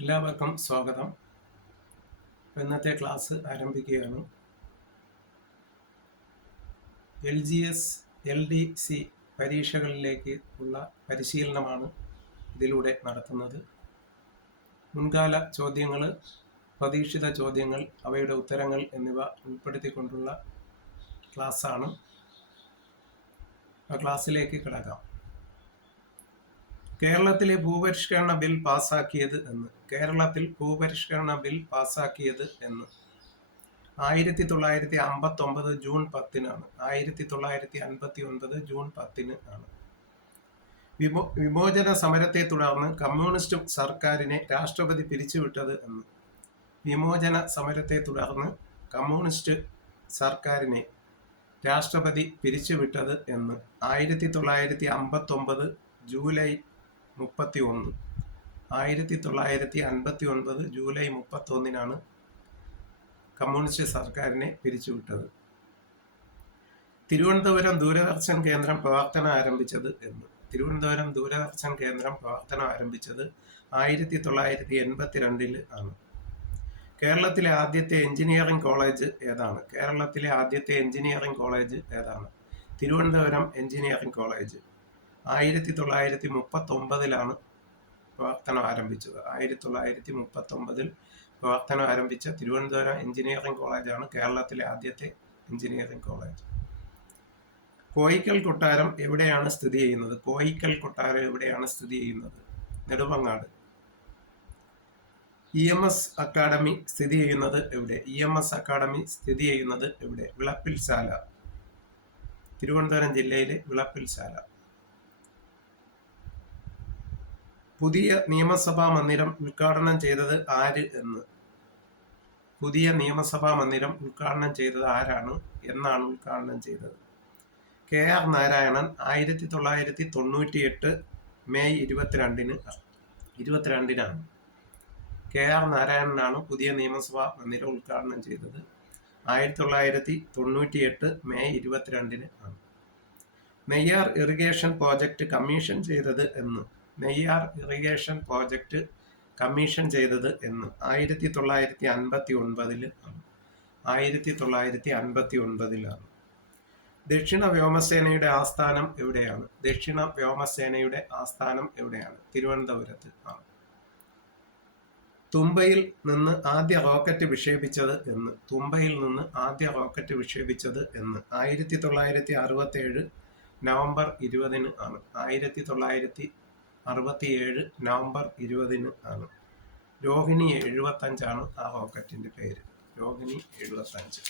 എല്ലാവർക്കും സ്വാഗതം. ഇന്നത്തെ ക്ലാസ് ആരംഭിക്കുകയാണ്. LGS LDC പരീക്ഷകളിലേക്ക് ഉള്ള പരിശീലനമാണ് ഇതിലൂടെ നടത്തുന്നത്. മുൻകാല ചോദ്യങ്ങൾ, പ്രതീക്ഷിത ചോദ്യങ്ങൾ, അവയുടെ ഉത്തരങ്ങൾ എന്നിവ ഉൾപ്പെടുത്തിക്കൊണ്ടുള്ള ക്ലാസ്സാണ്. ആ ക്ലാസ്സിലേക്ക് കിടക്കാം. കേരളത്തിലെ ഭൂപരിഷ്കരണ ബിൽ പാസാക്കിയത് എന്ന്. കേരളത്തിൽ ഭൂപരിഷ്കരണ ബിൽ പാസാക്കിയത് എന്ന് 1959 ജൂൺ 10-നാണ്. 1959 ജൂൺ 10-ന് ആണ്. വിമോചന സമരത്തെ തുടർന്ന് കമ്മ്യൂണിസ്റ്റ് സർക്കാരിനെ രാഷ്ട്രപതി പിരിച്ചുവിട്ടത് എന്ന്. വിമോചന സമരത്തെ തുടർന്ന് കമ്മ്യൂണിസ്റ്റ് സർക്കാരിനെ രാഷ്ട്രപതി പിരിച്ചുവിട്ടത് എന്ന് 1959 ജൂലൈ 31. 1959 ജൂലൈ 31-നാണ് കമ്മ്യൂണിസ്റ്റ് സർക്കാരിനെ പിരിച്ചുവിട്ടത്. തിരുവനന്തപുരം ദൂരദർശൻ കേന്ദ്രം പ്രവർത്തനം ആരംഭിച്ചത് എന്ന്. തിരുവനന്തപുരം ദൂരദർശൻ കേന്ദ്രം പ്രവർത്തനം ആരംഭിച്ചത് 1982 ആണ്. കേരളത്തിലെ ആദ്യത്തെ എഞ്ചിനീയറിംഗ് കോളേജ് ഏതാണ്? കേരളത്തിലെ ആദ്യത്തെ എഞ്ചിനീയറിംഗ് കോളേജ് ഏതാണ്? തിരുവനന്തപുരം എഞ്ചിനീയറിംഗ് കോളേജ് 1939-ലാണ് പ്രവർത്തനം ആരംഭിച്ചത്. 1939 പ്രവർത്തനം ആരംഭിച്ച തിരുവനന്തപുരം എഞ്ചിനീയറിംഗ് കോളേജാണ് കേരളത്തിലെ ആദ്യത്തെ എഞ്ചിനീയറിംഗ് കോളേജ്. കോയിക്കൽ കൊട്ടാരം എവിടെയാണ് സ്ഥിതി ചെയ്യുന്നത്? കോയിക്കൽ കൊട്ടാരം എവിടെയാണ് സ്ഥിതി ചെയ്യുന്നത്? നെടുമങ്ങാട്. EMS അക്കാഡമി സ്ഥിതി ചെയ്യുന്നത് എവിടെ? EMS അക്കാഡമി സ്ഥിതി ചെയ്യുന്നത് എവിടെ? വിളപ്പിൽശാല. തിരുവനന്തപുരം ജില്ലയിലെ വിളപ്പിൽശാല. പുതിയ നിയമസഭാ മന്ദിരം ഉദ്ഘാടനം ചെയ്തത് ആര് എന്ന്. പുതിയ നിയമസഭാ മന്ദിരം ഉദ്ഘാടനം ചെയ്തത് ആരാണ്? എന്നാണ് ഉദ്ഘാടനം ചെയ്തത്? KR നാരായണൻ 1998 മെയ് 22-നാണ്. KR നാരായണനാണ് പുതിയ നിയമസഭാ മന്ദിരം ഉദ്ഘാടനം ചെയ്തത്. 1998 മെയ് 22-ന് ആണ്. നെയ്യാർ ഇറിഗേഷൻ പ്രോജക്റ്റ് കമ്മീഷൻ ചെയ്തത് എന്ന്. നെയ്യാർ ഇറിഗേഷൻ പ്രോജക്റ്റ് കമ്മീഷൻ ചെയ്തത് എന്ന് 1959 ആണ്. 1959-ലാണ്. ദക്ഷിണ വ്യോമസേനയുടെ ആസ്ഥാനം എവിടെയാണ്? ദക്ഷിണ വ്യോമസേനയുടെ ആസ്ഥാനം എവിടെയാണ്? തിരുവനന്തപുരത്ത് ആണ്. തുമ്പയിൽ നിന്ന് ആദ്യ റോക്കറ്റ് വിക്ഷേപിച്ചത് എന്ന്. തുമ്പയിൽ നിന്ന് ആദ്യ റോക്കറ്റ് വിക്ഷേപിച്ചത് എന്ന് 1967 നവംബർ 20-ന് ആണ്. 1967 നവംബർ 20-ന് ആണ്. രോഹിണി 75 ആ റോക്കറ്റിന്റെ പേര്. രോഹിണി 75.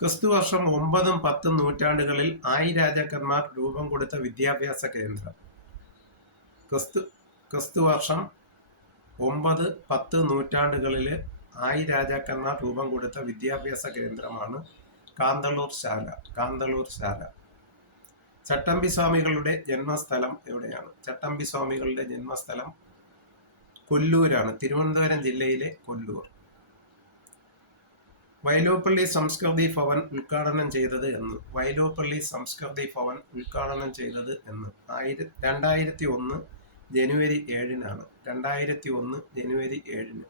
ക്രിസ്തുവർഷം 9, 10 നൂറ്റാണ്ടുകളിൽ ആയി രാജാക്കന്മാർ രൂപം കൊടുത്ത വിദ്യാഭ്യാസ കേന്ദ്രം. ക്രിസ്തുവർഷം 9, 10 നൂറ്റാണ്ടുകളിൽ ആയി രാജാക്കന്മാർ രൂപം കൊടുത്ത വിദ്യാഭ്യാസ കേന്ദ്രമാണ് കാന്തളൂർ ശാല. കാന്തളൂർ ശാല. ചട്ടമ്പി സ്വാമികളുടെ ജന്മസ്ഥലം എവിടെയാണ്? ചട്ടമ്പി സ്വാമികളുടെ ജന്മസ്ഥലം കൊല്ലൂരാണ്. തിരുവനന്തപുരം ജില്ലയിലെ കൊല്ലൂർ. വൈലോപ്പള്ളി സംസ്കൃതി ഭവൻ ഉദ്ഘാടനം ചെയ്തത് എന്ന്. വൈലോപ്പള്ളി സംസ്കൃതി ഭവൻ ഉദ്ഘാടനം ചെയ്തത് എന്ന് 2001 ജനുവരി 7-നാണ്. 2001 ജനുവരി 7-ന്.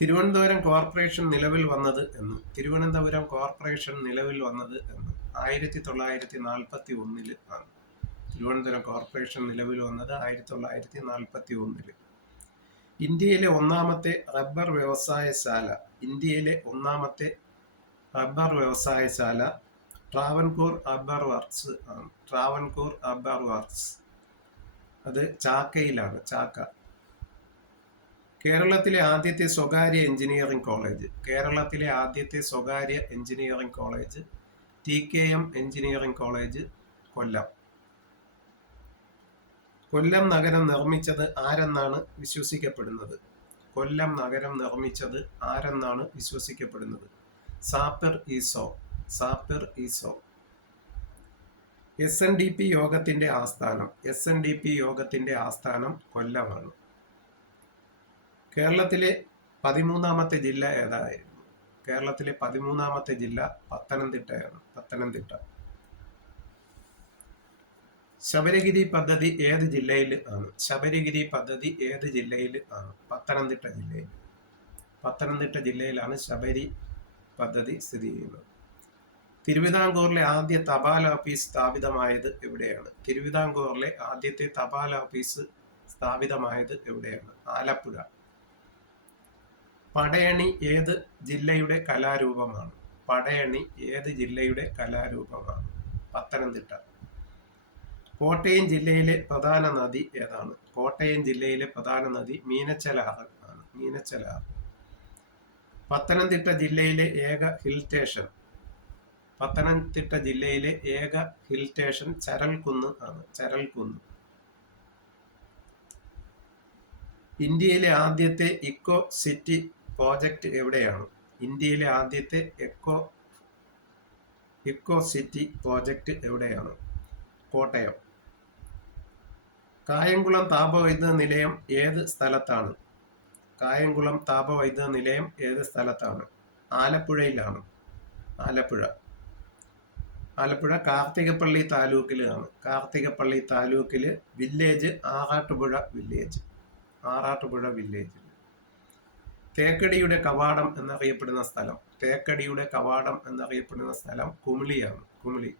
തിരുവനന്തപുരം കോർപ്പറേഷൻ നിലവിൽ വന്നത് എന്ന്. തിരുവനന്തപുരം കോർപ്പറേഷൻ നിലവിൽ വന്നത് എന്ന് 1941 ആണ്. തിരുവനന്തപുരം കോർപ്പറേഷൻ നിലവിൽ വന്നത് 1941. ഇന്ത്യയിലെ ഒന്നാമത്തെ റബ്ബർ വ്യവസായശാല. ഇന്ത്യയിലെ ഒന്നാമത്തെ റബ്ബർ വ്യവസായശാല ട്രാവൻകൂർ റബ്ബർ വർക്ക്സ് ആണ്. Travancore rubber works. അത് ചാക്കയിലാണ്. ചാക്ക. കേരളത്തിലെ ആദ്യത്തെ സ്വകാര്യ എഞ്ചിനീയറിംഗ് കോളേജ്. കേരളത്തിലെ ആദ്യത്തെ സ്വകാര്യ engineering college TKM engineering college, Kollam. Kollam നഗരം നിർമ്മിച്ചത് ആരെന്നാണ് വിശ്വസിക്കപ്പെടുന്നത്? കൊല്ലം നഗരം നിർമ്മിച്ചത് ആരെന്നാണ് വിശ്വസിക്കപ്പെടുന്നത്? സാപ്പിർ ഈസോ. സാപ്പിർ ഈസോ. SNDP യോഗത്തിന്റെ ആസ്ഥാനം. SNDP യോഗത്തിന്റെ ആസ്ഥാനം കൊല്ലമാണ്. കേരളത്തിലെ 13ാമത്തെ ജില്ല ഏതായിരുന്നു? കേരളത്തിലെ 13ാമത്തെ ജില്ല പത്തനംതിട്ടയാണ്. പത്തനംതിട്ട. ശബരിഗിരി പദ്ധതി ഏത് ജില്ലയിൽ ആണ്? ശബരിഗിരി പദ്ധതി ഏത് ജില്ലയിൽ ആണ്? പത്തനംതിട്ട ജില്ലയിൽ. പത്തനംതിട്ട ജില്ലയിലാണ് ശബരി പദ്ധതി സ്ഥിതി ചെയ്യുന്നത്. തിരുവിതാംകൂറിലെ ആദ്യ തപാൽ ഓഫീസ് സ്ഥാപിതമായത് എവിടെയാണ്? തിരുവിതാംകൂറിലെ ആദ്യത്തെ തപാൽ ഓഫീസ് സ്ഥാപിതമായത് എവിടെയാണ്? ആലപ്പുഴ. പടയണി ഏത് ജില്ലയുടെ കലാരൂപമാണ്? പടയണി ഏത് ജില്ലയുടെ കലാരൂപമാണ്? പത്തനംതിട്ട. കോട്ടയം ജില്ലയിലെ പ്രധാന നദി ഏതാണ്? കോട്ടയം ജില്ലയിലെ പ്രധാന നദി മീനച്ചലാറ് ആണ്. മീനച്ചലാറ്. പത്തനംതിട്ട ജില്ലയിലെ ഏക ഹിൽ സ്റ്റേഷൻ. പത്തനംതിട്ട ജില്ലയിലെ ഏക ഹിൽ സ്റ്റേഷൻ ചരൽക്കുന്ന് ആണ്. ചരൽക്കുന്ന്. ഇന്ത്യയിലെ ആദ്യത്തെ ഇക്കോ സിറ്റി പ്രോജക്റ്റ് എവിടെയാണ്? ഇന്ത്യയിലെ ആദ്യത്തെ ഇക്കോ സിറ്റി പ്രോജക്റ്റ് എവിടെയാണ്? കോട്ടയം. കായംകുളം താപവൈദ്യുത നിലയം ഏത് സ്ഥലത്താണ്? കായംകുളം താപവൈദ്യുത നിലയം ഏത് സ്ഥലത്താണ്? ആലപ്പുഴയിലാണ്. ആലപ്പുഴ. ആലപ്പുഴ കാർത്തികപ്പള്ളി താലൂക്കിലാണ്. കാർത്തികപ്പള്ളി താലൂക്കില് village Arattupuzha village. Arattupuzha village. തേക്കടിയുടെ കവാടം എന്നറിയപ്പെടുന്ന സ്ഥലം. തേക്കടിയുടെ കവാടം എന്നറിയപ്പെടുന്ന സ്ഥലം കുമിളിയാണ്. കുമിളി.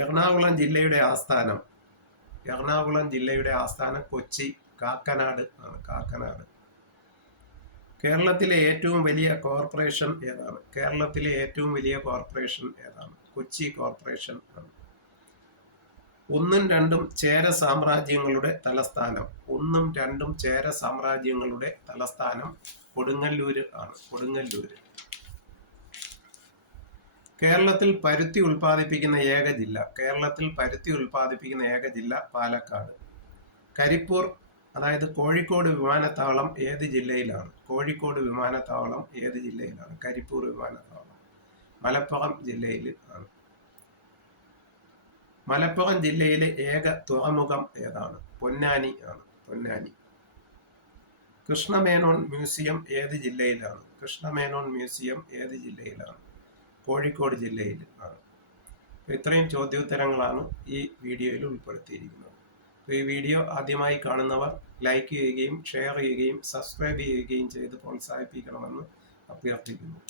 എറണാകുളം ജില്ലയുടെ ആസ്ഥാനം. എറണാകുളം ജില്ലയുടെ ആസ്ഥാനം കൊച്ചി കാക്കനാട് ആണ്. കാക്കനാട്. കേരളത്തിലെ ഏറ്റവും വലിയ കോർപ്പറേഷൻ ഏതാണ്? കേരളത്തിലെ ഏറ്റവും വലിയ കോർപ്പറേഷൻ ഏതാണ്? കൊച്ചി കോർപ്പറേഷൻ ആണ്. 1ഉം 2ഉം ചേര സാമ്രാജ്യങ്ങളുടെ തലസ്ഥാനം. 1ഉം 2ഉം ചേര സാമ്രാജ്യങ്ങളുടെ തലസ്ഥാനം കൊടുങ്ങല്ലൂര് ആണ്. കൊടുങ്ങല്ലൂര്. കേരളത്തിൽ പരുത്തി ഉൽപ്പാദിപ്പിക്കുന്ന ഏക ജില്ല. കേരളത്തിൽ പരുത്തി ഉൽപ്പാദിപ്പിക്കുന്ന ഏക ജില്ല പാലക്കാട്. കരിപ്പൂർ അതായത് കോഴിക്കോട് വിമാനത്താവളം ഏത് ജില്ലയിലാണ്? കോഴിക്കോട് വിമാനത്താവളം ഏത് ജില്ലയിലാണ്? കരിപ്പൂർ വിമാനത്താവളം മലപ്പുറം ജില്ലയിൽ ആണ്. മലപ്പുറം ജില്ലയിലെ ഏക തുറമുഖം ഏതാണ്? പൊന്നാനി ആണ്. പൊന്നാനി. കൃഷ്ണമേനോൻ മ്യൂസിയം ഏത് ജില്ലയിലാണ്? കൃഷ്ണമേനോൻ മ്യൂസിയം ഏത് ജില്ലയിലാണ്? കോഴിക്കോട് ജില്ലയിൽ ആണ്. ഇത്രയും ചോദ്യോത്തരങ്ങളാണ് ഈ വീഡിയോയിൽ ഉൾപ്പെടുത്തിയിരിക്കുന്നത്. ഈ വീഡിയോ ആദ്യമായി കാണുന്നവർ ലൈക്ക് ചെയ്യുകയും ഷെയർ ചെയ്യുകയും സബ്സ്ക്രൈബ് ചെയ്യുകയും ചെയ്ത് പ്രോത്സാഹിപ്പിക്കണമെന്ന് അഭ്യർത്ഥിക്കുന്നു.